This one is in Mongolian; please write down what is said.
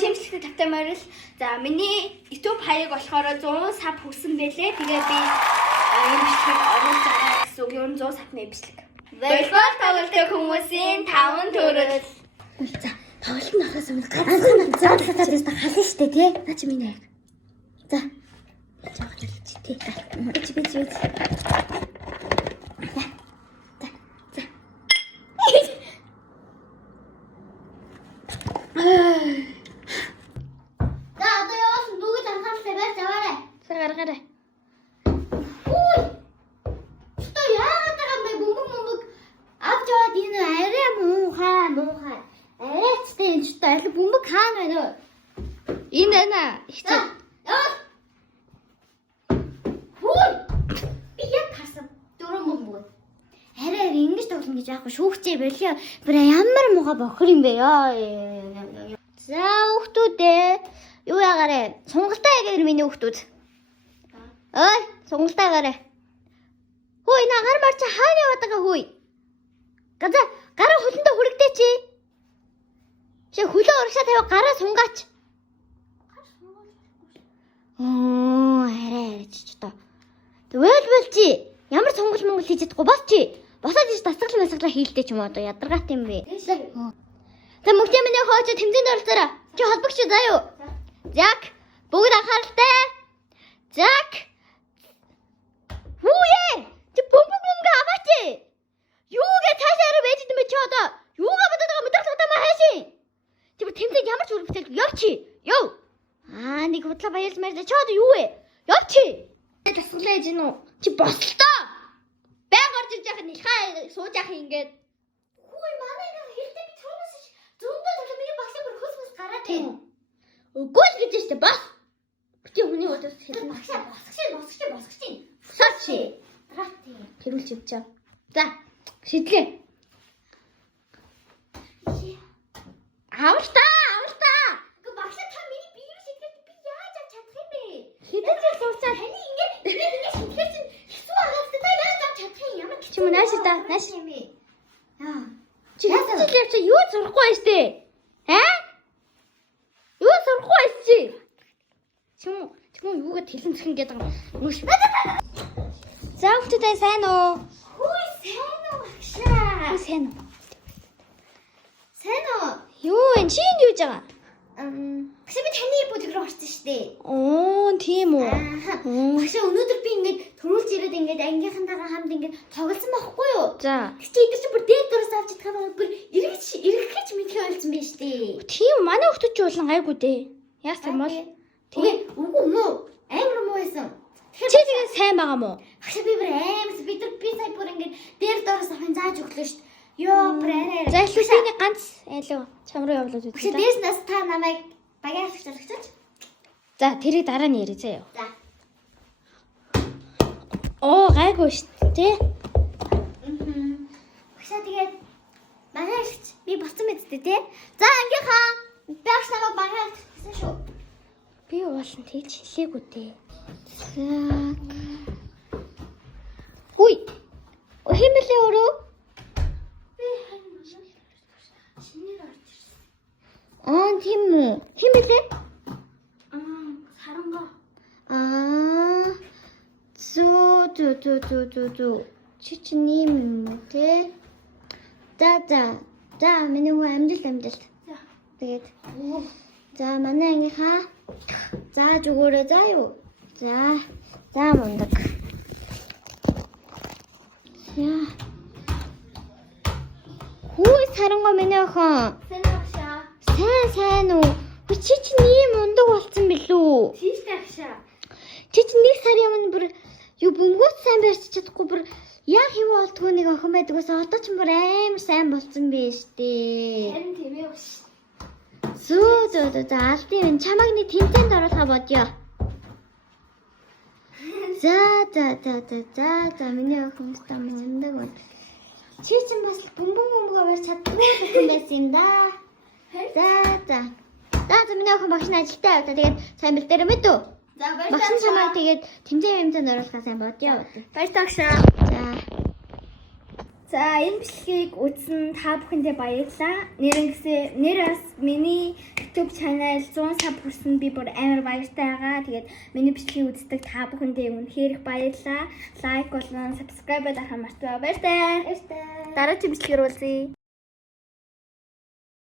шимжлэхтэй тавтай морил. За миний YouTube хаяг болохоор 100 саб хүссэн байлээ. Тэгээд би энэ бичлэгийг оруулж байгаа гэсэн үг. Ер нь 100 сабны бичлэг. Волейбол тоглолтын хүмүүсийн 5 төрөл. За тоглолт нь ахаас өмнө ганцхан залхацаас хална штэ тий. Наа чи миний яг. За. Жаахан залж тий. Би. За одоо яваас бүгд анхааралтай байж аваарай. За гаргаарай. Үй. Өстөө яагаад байгаа юм бэ? Бөмбөг авч яваад энэ арай муухай. Арайчтай энэ ч одоо бөмбөг хаана байна вэ? Энэ байна. За. Яваа. Үй. Би яг харсан. Дөрөв бөмбөг. Арай ингэж тоглоно гэж яахгүй шүүгчээ болио. Бүр ямар муухай бохор юм бэ яа. За хүүхдүүдээ юу ягаарэ? Сонголтоо ягаар миний хүүхдүүд. Ой, сонголтоо ягаарэ. Хөөе, нагар марч хаана яваад байгаа хөөе? Газа гараа хөлөндөө хүрэгдээ чи. Чи хөлөө урагшаа тавиа гараа сунгаач. Арай ч та. Тэгвэл чи ямар сонголт монгол хийж чадахгүй бол чи. Босоод ич дасгалаа хийлдэ ч юм уу одоо ядаргаат юм бэ? За мөгтэй миний хооч тэмцээнд оролцоорой. Чи холбогч заа юу? Зак бүгд анхааралтай. Зак. Хүүе! Чи бөмбөг аваач. Юугээ цаашаа байж идэм бэ чи одоо? Юугаа бодоод байгаа мэдрэлтэй маа хайшин. Чи тэмцээнд ямар ч үр бүтээл явчи. Ёв. Нэг худлаа баярлж марьда. Чи одоо юу вэ? Явчи. Дасгалаа хийж гинөө. Чи бослоо. Баян орж ирж яхад нэлхаа сууж яах юм ингээд. Хүй манай нэг хэлдэг би түрүүнээс зөндөө тоглоо миний бослоо бүр хөс гараад байна. Үгүй л гэж штэ бас. Бити хүний удаас хэлэн Босгоч. Сачи. Грати. Тэрүүлж явчаа. За, шидлээ. Авалтаа. Гэ багшаа та миний биеийг шийдгээд би яаж авч чадах юм бэ? Шидэж дуусаа. Таны ингээд шийдгээд чинь хэсүү агаад та яаж авч чадах юм? Ямар Чи мөн нааш та. Нааш. юм бэ? Аа. Чи хэсэж явчаа юу сурахгүй байж тээ? Юу сурахгүй байж чи? Чимээ юугаад хэлэнцхэн гэдэг юм. За хүүхдүүдээ сайн уу? Хүй сайн уу багшаа? Сайн уу? Сайн уу? Юу энэ чи энд юуж байгаа? Багшаа би таны бүлэг рүү орсон шүү дээ. Оо, тийм үү. Багшаа өнөөдөр би ингээд төрүүлж ирээд ингээд ангийнхантайгаа хамт ингээд тоглосон байхгүй юу? За. Чи идэж чи бүр дээд дөрөс авч чадхаа байгаа бүр эргэхэж мэдхий ойлсон байж тээ. Тийм манай хүүхдүүд ч болон гайгүй дээ. Яасан бол? Тэгээ үгүй мүү. Амар муу байсан. Чи тэгээ сайн байгаа мó? Багшаа би бүр амар би сая бүр ингээд дээд дөрөс авахын зааж өглөө шүү дээ. Йоо брэ. За илүү би нэг ганц айлуу чам руу явуулаад үзье. Багшаа дээснээс та намайг багаар авчирч. За тэрийг дараа нь ярий заяа. За. Оо гайгүй шүү дээ. Багшаа тэгээд багаарч би болсон мэдтэй тий. За ангийнхаа багш намайг багаар авчихсан шүү. Би уулын тэгж хэлээгүй дээ. Хүй. Хэмэлээ өрөө. Би шинээр орж ирсэн. Тийм үү. Хэмэлээ? Харангаа. Зөө. Чи ийм юм уу те? За миний хүү амжилт. За. Тэгээд за манай ангийнхаа зааж өгөөрэй заа юу. За мундаг. Яа. Хүү сарангоо миний охин. Сайн багшаа. Сайн уу? Чи ийм мундаг болсон билүү? Тийш багшаа. Чи нэг сарын өмнө бүр юу бөмбөг сайн барьж чадахгүй бүр яг хэв болтгоо нэг охин байдаг ус одоо ч бүр амар сайн болсон биз дээ. Харин тийм ээ багш. Зөө алдын чамайг нэг тэмцээнд оруулахаа бодё. За миний охин өстө мундаг бол. Чи ч бас бөмбөг барьж чаддгүй хүн байсан юм да. За миний охин багш нь ажилдаа яваа. Тэгээд сайн бэлдээрэй мэд үү? За баярлалаа. Багш нь чамайг тэгээд тэмцээнд оруулахаа сайн бодё. Баярлалаа. За. За энэ бичлэгийг үзсэн та бүхэндээ баярлалаа. Нэр бас миний YouTube channel 100 саб хүрсэн би бүр амар баяртай байгаа. Тэгээд миний бичлэгийг үздэг та бүхэндээ үнэхээр их баярлалаа. Лайк болон subscribe дарахаа мартаваа. Баяртай. Дараагийн бичлэгээр уулзъя.